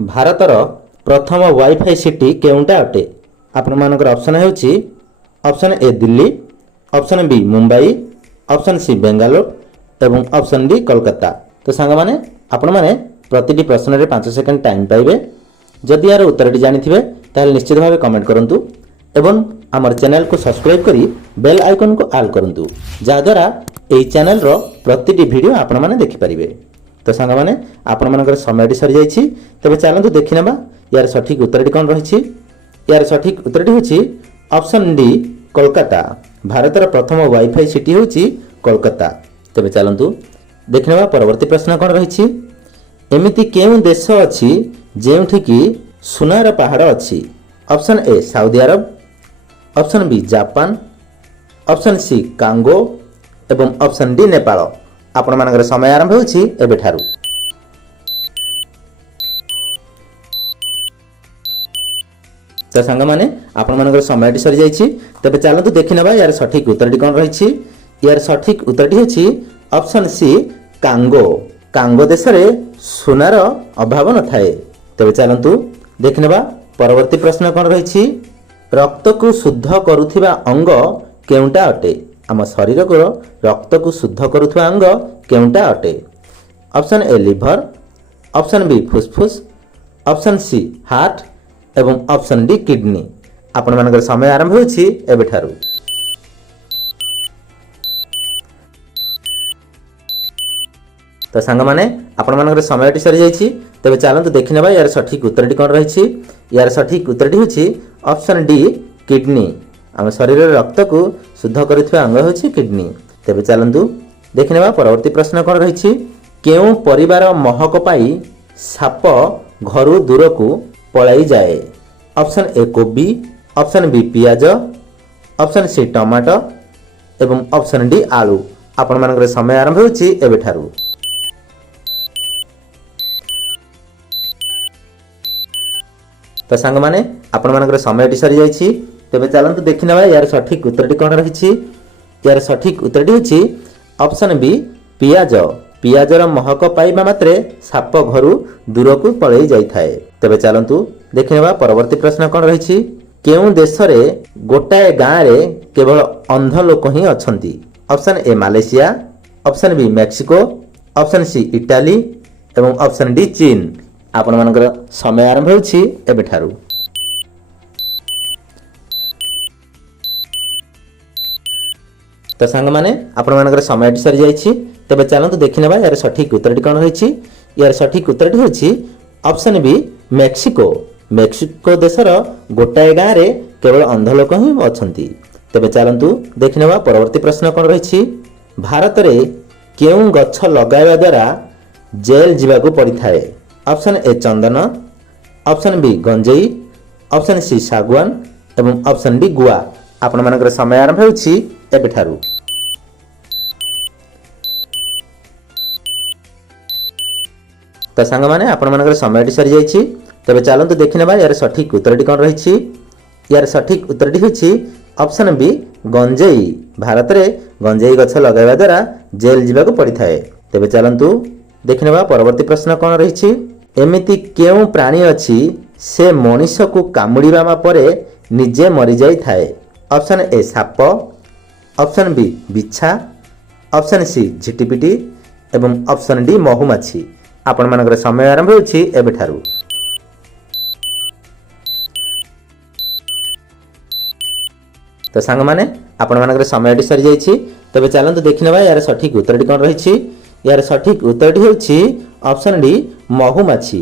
ଭାରତର ପ୍ରଥମ wifi city କେଉଁଟା ଅଟେ? ଆପଣମାନଙ୍କର ଅପସନ୍ ହେଉଛି option A Delhi, option B Mumbai, option C Bangalore ଏବଂ ଅପସନ୍ ଡି କୋଲକାତା। ତ ସାଙ୍ଗମାନେ ଆପଣମାନେ ପ୍ରତିଟି ପ୍ରଶ୍ନରେ 5 ସେକେଣ୍ଡ ଟାଇମ୍ ପାଇବେ। ଯଦି ଏହାର ଉତ୍ତରଟି ଜାଣିଥିବେ ତାହେଲେ ନିଶ୍ଚିତ ଭାବେ କମେଣ୍ଟ କରନ୍ତୁ ଏବଂ ଆମର ଚ୍ୟାନେଲକୁ ସବସ୍କ୍ରାଇବ୍ କରି ବେଲ୍ ଆଇକନ୍କୁ ଅଲ୍ କରନ୍ତୁ, ଯାହାଦ୍ୱାରା ଏହି ଚ୍ୟାନେଲର ପ୍ରତିଟି ଭିଡ଼ିଓ ଆପଣମାନେ ଦେଖିପାରିବେ। ତ ସାଙ୍ଗମାନେ ଆପଣମାନଙ୍କର ସମୟଟି ସରିଯାଇଛି, ତେବେ ଚାଲନ୍ତୁ ଦେଖିନେବା ୟାର ସଠିକ୍ ଉତ୍ତରଟି କ'ଣ ରହିଛି। ୟାର ସଠିକ୍ ଉତ୍ତରଟି ହେଉଛି ଅପସନ୍ ଡି କୋଲକାତା। ଭାରତର ପ୍ରଥମ ୱାଇଫାଇ ସିଟି ହେଉଛି କୋଲକାତା। ତେବେ ଚାଲନ୍ତୁ ଦେଖିନେବା ପରବର୍ତ୍ତୀ ପ୍ରଶ୍ନ କ'ଣ ରହିଛି। ଏମିତି କେଉଁ ଦେଶ ଅଛି ଯେଉଁଠିକି ସୁନାର ପାହାଡ଼ ଅଛି? Option A Saudi Arabia, option B Japan, option C Congo ଏବଂ ଅପସନ୍ ଡି ନେପାଳ। ଆପଣମାନଙ୍କର ସମୟ ଆରମ୍ଭ ହେଉଛି ଏବେଠାରୁ। ତ ସାଙ୍ଗମାନେ ଆପଣମାନଙ୍କର ସମୟଟି ସରିଯାଇଛି, ତେବେ ଚାଲନ୍ତୁ ଦେଖିନେବା ୟାର ସଠିକ୍ ଉତ୍ତରଟି କ'ଣ ରହିଛି। ୟାର ସଠିକ୍ ଉତ୍ତରଟି ହେଉଛି ଅପସନ୍ ସି କାଙ୍ଗୋ। କାଙ୍ଗୋ ଦେଶରେ ସୁନାର ଅଭାବ ନଥାଏ। ତେବେ ଚାଲନ୍ତୁ ଦେଖିନେବା ପରବର୍ତ୍ତୀ ପ୍ରଶ୍ନ କ'ଣ ରହିଛି। ରକ୍ତକୁ ଶୁଦ୍ଧ କରୁଥିବା ଅଙ୍ଗ କେଉଁଟା ଅଟେ? ଆମ ଶରୀରର ରକ୍ତକୁ ଶୁଦ୍ଧ କରୁଥିବା ଅଙ୍ଗ କେଉଁଟା ଅଟେ? Option A liver, option B ଫୁସଫୁସ୍, ଅପସନ୍ ସି ହାର୍ଟ ଏବଂ ଅପସନ୍ ଡି କିଡନୀ। ଆପଣମାନଙ୍କର ସମୟ ଆରମ୍ଭ ହେଉଛି ଏବେଠାରୁ। ତ ସାଙ୍ଗମାନେ ଆପଣମାନଙ୍କର ସମୟଟି ସରିଯାଇଛି, ତେବେ ଚାଲନ୍ତୁ ଦେଖିନେବା ୟାର ସଠିକ୍ ଉତ୍ତରଟି କ'ଣ ରହିଛି। ୟାର ସଠିକ୍ ଉତ୍ତରଟି ହେଉଛି ଅପସନ୍ ଡି କିଡନୀ। ଆମ ଶରୀରର ରକ୍ତକୁ ଶୁଦ୍ଧ କରୁଥିବା ଅଙ୍ଗ ହେଉଛି କିଡନୀ। ତେବେ ଚାଲନ୍ତୁ ଦେଖିନେବା ପରବର୍ତ୍ତୀ ପ୍ରଶ୍ନ କ'ଣ ରହିଛି। କେଉଁ ପରିବାର ମହକ ପାଇ ସାପ ଘରୁ ଦୂରକୁ ପଳାଇଯାଏ? ଅପସନ୍ ଏ କୋବି, ଅପସନ୍ ବି ପିଆଜ, ଅପସନ୍ ସି ଟମାଟୋ ଏବଂ ଅପସନ୍ ଡି ଆଳୁ। ଆପଣମାନଙ୍କର ସମୟ ଆରମ୍ଭ ହେଉଛି ଏବେଠାରୁ। ତ ସାଙ୍ଗମାନେ ଆପଣମାନଙ୍କର ସମୟଟି ସରିଯାଇଛି, ତେବେ ଚାଲନ୍ତୁ ଦେଖିନେବା ୟାର ସଠିକ୍ ଉତ୍ତରଟି କ'ଣ ରହିଛି। ୟାର ସଠିକ୍ ଉତ୍ତରଟି ହେଉଛି ଅପସନ୍ ବି ପିଆଜ। ପିଆଜର ମହକ ପାଇବା ମାତ୍ରେ ସାପ ଘରୁ ଦୂରକୁ ପଳାଇ ଯାଇଥାଏ। ତେବେ ଚାଲନ୍ତୁ ଦେଖିନେବା ପରବର୍ତ୍ତୀ ପ୍ରଶ୍ନ କ'ଣ ରହିଛି। କେଉଁ ଦେଶରେ ଗୋଟାଏ ଗାଁରେ କେବଳ ଅନ୍ଧ ଲୋକ ହିଁ ଅଛନ୍ତି? Option A Malaysia, option B Mexico, option C Italy ଏବଂ ଅପସନ୍ ଡି ଚୀନ। ଆପଣମାନଙ୍କର ସମୟ ଆରମ୍ଭ ହେଉଛି ଏବେଠାରୁ। ତ ସାଙ୍ଗମାନେ ଆପଣମାନଙ୍କର ସମୟଟି ସରିଯାଇଛି, ତେବେ ଚାଲନ୍ତୁ ଦେଖିନେବା ୟାର ସଠିକ୍ ଉତ୍ତରଟି କ'ଣ ରହିଛି। ୟାର ସଠିକ୍ ଉତ୍ତରଟି ହେଉଛି ଅପସନ୍ ବି ମେକ୍ସିକୋ। ମେକ୍ସିକୋ ଦେଶର ଗୋଟାଏ ଗାଁରେ କେବଳ ଅନ୍ଧ ଲୋକ ହିଁ ଅଛନ୍ତି। ତେବେ ଚାଲନ୍ତୁ ଦେଖିନେବା ପରବର୍ତ୍ତୀ ପ୍ରଶ୍ନ କ'ଣ ରହିଛି। ଭାରତରେ କେଉଁ ଗଛ ଲଗାଇବା ଦ୍ୱାରା ଜେଲ୍ ଯିବାକୁ ପଡ଼ିଥାଏ? Option A Chandan, option B ଗଞ୍ଜେଇ, ଅପସନ୍ ସି ଶାଗୁଆନ ଏବଂ ଅପସନ୍ ଡି ଗୁଆ। ଆପଣମାନଙ୍କର ସମୟ ଆରମ୍ଭ ହେଉଛି ଏବେଠାରୁ। ତ ସାଙ୍ଗମାନେ ଆପଣମାନଙ୍କର ସମୟଟି ସରିଯାଇଛି, ତେବେ ଚାଲନ୍ତୁ ଦେଖିନେବା ୟାର ସଠିକ୍ ଉତ୍ତରଟି କ'ଣ ରହିଛି। ୟାର ସଠିକ୍ ଉତ୍ତରଟି ହେଉଛି ଅପସନ୍ ବି ଗଞ୍ଜେଇ। ଭାରତରେ ଗଞ୍ଜେଇ ଗଛ ଲଗାଇବା ଦ୍ୱାରା ଜେଲ୍ ଯିବାକୁ ପଡ଼ିଥାଏ। ତେବେ ଚାଲନ୍ତୁ ଦେଖିନେବା ପରବର୍ତ୍ତୀ ପ୍ରଶ୍ନ କ'ଣ ରହିଛି। ଏମିତି କେଉଁ ପ୍ରାଣୀ ଅଛି ସେ ମଣିଷକୁ କାମୁଡ଼ିବା ପରେ ନିଜେ ମରିଯାଇଥାଏ? ଅପସନ୍ ଏ ସାପ, ଅପସନ୍ ବି ବିଛା, ଅପସନ୍ ସି ଝିଟିପିଟି ଏବଂ ଅପସନ୍ ଡି ମହୁମାଛି। ଆପଣମାନଙ୍କର ସମୟ ଆରମ୍ଭ ହେଉଛି ଏବେଠାରୁ। ତ ସାଙ୍ଗମାନେ ଆପଣମାନଙ୍କର ସମୟଟି ସରିଯାଇଛି, ତେବେ ଚାଲନ୍ତୁ ଦେଖିନେବା ୟାର ସଠିକ୍ ଉତ୍ତରଟି କ'ଣ ରହିଛି। ୟାର ସଠିକ୍ ଉତ୍ତରଟି ହେଉଛି ଅପସନ୍ ଡି ମହୁମାଛି।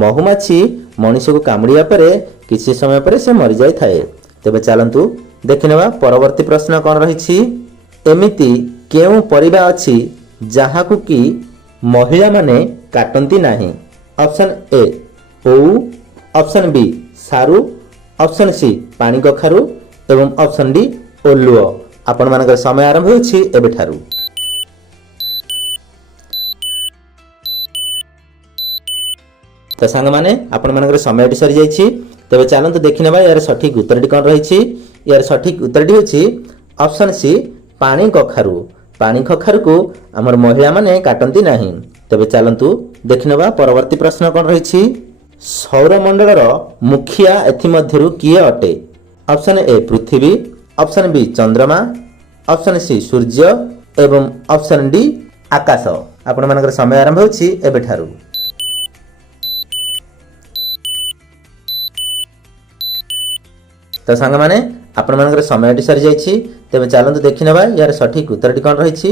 ମହୁମାଛି ମଣିଷକୁ କାମୁଡ଼ିବା ପରେ କିଛି ସମୟ ପରେ ସେ ମରିଯାଇଥାଏ। ତେବେ ଚାଲନ୍ତୁ ଦେଖିନେବା ପରବର୍ତ୍ତୀ ପ୍ରଶ୍ନ କ'ଣ ରହିଛି। ଏମିତି କେଉଁ ପରିବା ଅଛି ଯାହାକୁ କି ମହିଳାମାନେ କାଟନ୍ତି ନାହିଁ? ଅପସନ୍ ଏ ଓଉ, ଅପସନ୍ ବି ସାରୁ, ଅପସନ୍ ସି ପାଣି କଖାରୁ ଏବଂ ଅପସନ୍ ଡି ଓଲୁଅ। ଆପଣମାନଙ୍କର ସମୟ ଆରମ୍ଭ ହେଉଛି ଏବେଠାରୁ। ତ ସାଙ୍ଗମାନେ ଆପଣମାନଙ୍କର ସମୟଟି ସରିଯାଇଛି, ତେବେ ଚାଲନ୍ତୁ ଦେଖିନେବା ୟାର ସଠିକ୍ ଉତ୍ତରଟି କ'ଣ ରହିଛି। ୟାର ସଠିକ୍ ଉତ୍ତରଟି ହେଉଛି ଅପସନ୍ ସି ପାଣି କଖାରୁ। ପାଣି କଖାରୁକୁ ଆମର ମହିଳାମାନେ କାଟନ୍ତି ନାହିଁ। ତେବେ ଚାଲନ୍ତୁ ଦେଖିନେବା ପରବର୍ତ୍ତୀ ପ୍ରଶ୍ନ କ'ଣ ରହିଛି। ସୌରମଣ୍ଡଳର ମୁଖିଆ ଏଥିମଧ୍ୟରୁ କିଏ ଅଟେ? ଅପସନ୍ ଏ ପୃଥିବୀ, ଅପସନ୍ ବି ଚନ୍ଦ୍ରମା, ଅପସନ୍ ସି ସୂର୍ଯ୍ୟ ଏବଂ ଅପସନ୍ ଡି ଆକାଶ। ଆପଣମାନଙ୍କର ସମୟ ଆରମ୍ଭ ହେଉଛି ଏବେଠାରୁ। ତ ସାଙ୍ଗମାନେ ଆପଣମାନଙ୍କର ସମୟଟି ସରିଯାଇଛି। ତେବେ ଚାଲନ୍ତୁ ଦେଖିନେବା ୟାର ସଠିକ୍ ଉତ୍ତରଟି କ'ଣ ରହିଛି।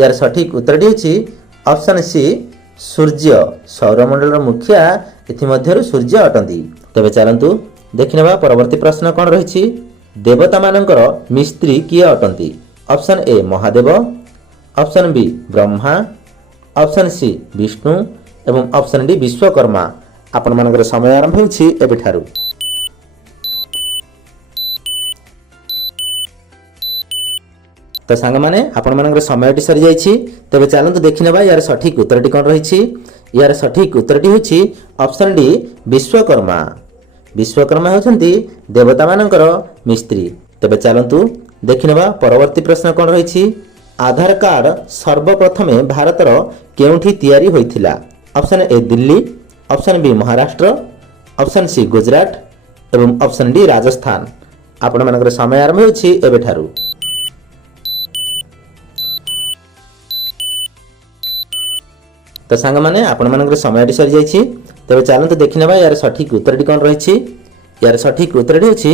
ୟାର ସଠିକ୍ ଉତ୍ତରଟି ହେଉଛି ଅପସନ୍ ସି ସୂର୍ଯ୍ୟ। ସୌରମଣ୍ଡଳର ମୁଖିଆ ଏଥିମଧ୍ୟରୁ ସୂର୍ଯ୍ୟ ଅଟନ୍ତି। ତେବେ ଚାଲନ୍ତୁ ଦେଖିନେବା ପରବର୍ତ୍ତୀ ପ୍ରଶ୍ନ କ'ଣ ରହିଛି। ଦେବତାମାନଙ୍କର ମିସ୍ତ୍ରୀ କିଏ ଅଟନ୍ତି? Option A Mahadev, option B Brahma, option C Vishnu ଏବଂ ଅପସନ୍ ଡି ବିଶ୍ୱକର୍ମା। ଆପଣମାନଙ୍କର ସମୟ ଆରମ୍ଭ ହେଉଛି ଏବେଠାରୁ। ତ ସାଙ୍ଗମାନେ ଆପଣମାନଙ୍କର ସମୟଟି ସରିଯାଇଛି। ତେବେ ଚାଲନ୍ତୁ ଦେଖିନେବା ୟାର ସଠିକ୍ ଉତ୍ତରଟି କ'ଣ ରହିଛି। ୟାର ସଠିକ୍ ଉତ୍ତରଟି ହେଉଛି ଅପସନ୍ ଡି ବିଶ୍ୱକର୍ମା। ବିଶ୍ୱକର୍ମା ହେଉଛନ୍ତି ଦେବତାମାନଙ୍କର ମିସ୍ତ୍ରୀ। ତେବେ ଚାଲନ୍ତୁ ଦେଖିନେବା ପରବର୍ତ୍ତୀ ପ୍ରଶ୍ନ କ'ଣ ରହିଛି। ଆଧାର କାର୍ଡ଼ ସର୍ବପ୍ରଥମେ ଭାରତର କେଉଁଠି ତିଆରି ହୋଇଥିଲା? Option A Delhi, option B Maharashtra, option C Gujarat ଏବଂ ଅପସନ୍ ଡି ରାଜସ୍ଥାନ। ଆପଣମାନଙ୍କର ସମୟ ଆରମ୍ଭ ହେଉଛି ଏବେଠାରୁ। ତ ସାଙ୍ଗମାନେ ଆପଣମାନଙ୍କର ସମୟଟି ସରିଯାଇଛି। ତେବେ ଚାଲନ୍ତୁ ଦେଖିନେବା ୟାର ସଠିକ୍ ଉତ୍ତରଟି କ'ଣ ରହିଛି। ୟାର ସଠିକ୍ ଉତ୍ତରଟି ହେଉଛି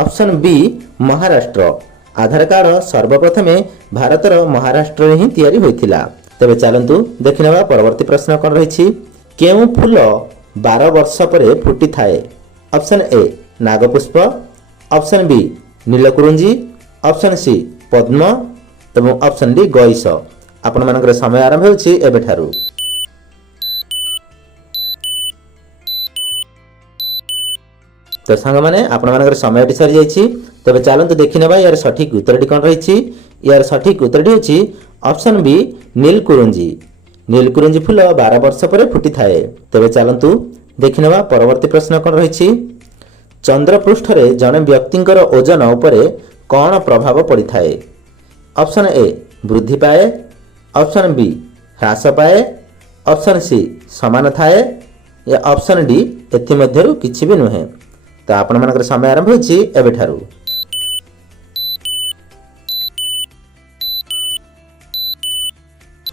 ଅପସନ୍ ବି ମହାରାଷ୍ଟ୍ର। ଆଧାର କାର୍ଡ଼ ସର୍ବପ୍ରଥମେ ଭାରତର ମହାରାଷ୍ଟ୍ରରେ ହିଁ ତିଆରି ହୋଇଥିଲା। ତେବେ ଚାଲନ୍ତୁ ଦେଖିନେବା ପରବର୍ତ୍ତୀ ପ୍ରଶ୍ନ କ'ଣ ରହିଛି। କେଉଁ ଫୁଲ 12 ବର୍ଷ ପରେ ଫୁଟିଥାଏ? ଅପସନ୍ ଏ ନାଗପୁଷ୍ପ, ଅପସନ୍ ବି ନୀଳକୁରୁଞ୍ଜି, ଅପସନ୍ ସି ପଦ୍ମ ଏବଂ ଅପସନ୍ ଡି ଗଇସ। ଆପଣମାନଙ୍କର ସମୟ ଆରମ୍ଭ ହେଉଛି ଏବେଠାରୁ। ତ ସାଙ୍ଗମାନେ ଆପଣମାନଙ୍କର ସମୟଟି ସରିଯାଇଛି। ତେବେ ଚାଲନ୍ତୁ ଦେଖିନେବା ୟାର ସଠିକ୍ ଉତ୍ତରଟି କ'ଣ ରହିଛି। ୟାର ସଠିକ୍ ଉତ୍ତରଟି ହେଉଛି ଅପସନ୍ ବି ନୀଲକୁରୁଞ୍ଜି। ନୀଲକୁରୁଞ୍ଜି ଫୁଲ 12 ବର୍ଷ ପରେ ଫୁଟିଥାଏ। ତେବେ ଚାଲନ୍ତୁ ଦେଖିନେବା ପରବର୍ତ୍ତୀ ପ୍ରଶ୍ନ କ'ଣ ରହିଛି। ଚନ୍ଦ୍ରପୃଷ୍ଠରେ ଜଣେ ବ୍ୟକ୍ତିଙ୍କର ଓଜନ ଉପରେ କ'ଣ ପ୍ରଭାବ ପଡ଼ିଥାଏ? ଅପସନ୍ ଏ ବୃଦ୍ଧି ପାଏ, ଅପସନ୍ ବି ହ୍ରାସ ପାଏ, ଅପସନ୍ ସି ସମାନ ଥାଏ, ଅପସନ୍ ଡି ଏଥିମଧ୍ୟରୁ କିଛି ବି ନୁହେଁ। ତ ଆପଣମାନଙ୍କର ସମୟ ଆରମ୍ଭ ହେଉଛି ଏବେଠାରୁ।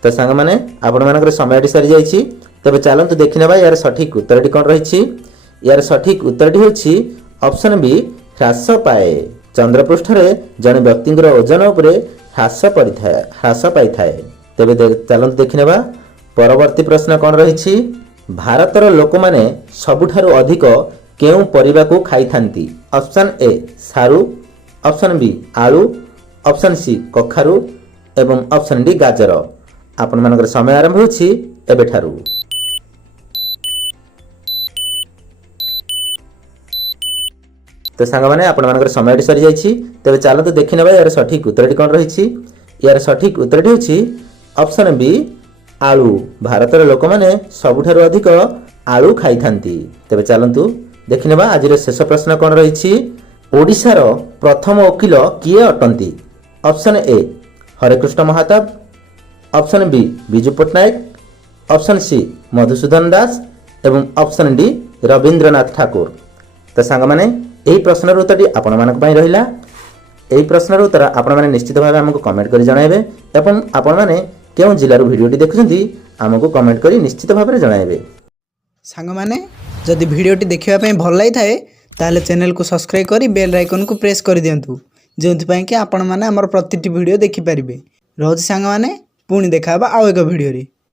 ତ ସାଙ୍ଗମାନେ ଆପଣମାନଙ୍କର ସମୟଟି ସରିଯାଇଛି। ତେବେ ଚାଲନ୍ତୁ ଦେଖିନେବା ୟାର ସଠିକ୍ ଉତ୍ତରଟି କ'ଣ ରହିଛି। ୟାର ସଠିକ୍ ଉତ୍ତରଟି ହେଉଛି ଅପସନ୍ ବି ହ୍ରାସ ପାଏ। ଚନ୍ଦ୍ରପୃଷ୍ଠରେ ଜଣେ ବ୍ୟକ୍ତିଙ୍କର ଓଜନ ଉପରେ ହ୍ରାସ ପାଇଥାଏ। ତେବେ ଚାଲନ୍ତୁ ଦେଖିନେବା ପରବର୍ତ୍ତୀ ପ୍ରଶ୍ନ କ'ଣ ରହିଛି। ଭାରତର ଲୋକମାନେ ସବୁଠାରୁ ଅଧିକ କେଉଁ ପରିବାକୁ ଖାଇଥାନ୍ତି? ଅପସନ୍ ଏ ସାରୁ, ଅପସନ୍ ବି ଆଳୁ, ଅପସନ୍ ସି କଖାରୁ ଏବଂ ଅପସନ୍ ଡି ଗାଜର। ଆପଣମାନଙ୍କର ସମୟ ଆରମ୍ଭ ହେଉଛି ଏବେଠାରୁ। ତ ସାଙ୍ଗମାନେ ଆପଣମାନଙ୍କର ସମୟଟି ସରିଯାଇଛି। ତେବେ ଚାଲନ୍ତୁ ଦେଖିନେବା ୟାର ସଠିକ୍ ଉତ୍ତରଟି କ'ଣ ରହିଛି। ୟାର ସଠିକ୍ ଉତ୍ତରଟି ହେଉଛି ଅପସନ୍ ବି ଆଳୁ। ଭାରତର ଲୋକମାନେ ସବୁଠାରୁ ଅଧିକ ଆଳୁ ଖାଇଥାନ୍ତି। ତେବେ ଚାଲନ୍ତୁ ଦେଖିନେବା ଆଜିର ଶେଷ ପ୍ରଶ୍ନ କ'ଣ ରହିଛି। ଓଡ଼ିଶାର ପ୍ରଥମ ଓକିଲ କିଏ ଅଟନ୍ତି? Option A Harekrushna Mahatab, option B Biju Patnaik, option C Madhusudan Das ଏବଂ ଅପସନ୍ ଡି ରବୀନ୍ଦ୍ରନାଥ ଠାକୁର। ତ ସାଙ୍ଗମାନେ ଏହି ପ୍ରଶ୍ନର ଉତ୍ତରଟି ଆପଣମାନଙ୍କ ପାଇଁ ରହିଲା। ଏହି ପ୍ରଶ୍ନର ଉତ୍ତର ଆପଣମାନେ ନିଶ୍ଚିତ ଭାବେ ଆମକୁ କମେଣ୍ଟ କରି ଜଣାଇବେ ଏବଂ ଆପଣମାନେ କେଉଁ ଜିଲ୍ଲାରୁ ଭିଡ଼ିଓଟି ଦେଖୁଛନ୍ତି ଆମକୁ କମେଣ୍ଟ କରି ନିଶ୍ଚିତ ଭାବରେ ଜଣାଇବେ। ସାଙ୍ଗମାନେ ଯଦି ଭିଡ଼ିଓଟି ଦେଖିବା ପାଇଁ ଭଲ ଲାଗିଥାଏ ତାହେଲେ ଚ୍ୟାନେଲକୁ ସବସ୍କ୍ରାଇବ୍ କରି ବେଲ୍ ଆଇକନ୍କୁ ପ୍ରେସ୍ କରିଦିଅନ୍ତୁ, ଯେଉଁଥିପାଇଁ କି ଆପଣମାନେ ଆମର ପ୍ରତିଟି ଭିଡ଼ିଓ ଦେଖିପାରିବେ। ରହୁଛି ସାଙ୍ଗମାନେ, ପୁଣି ଦେଖା ହେବା ଆଉ ଏକ ଭିଡ଼ିଓରେ।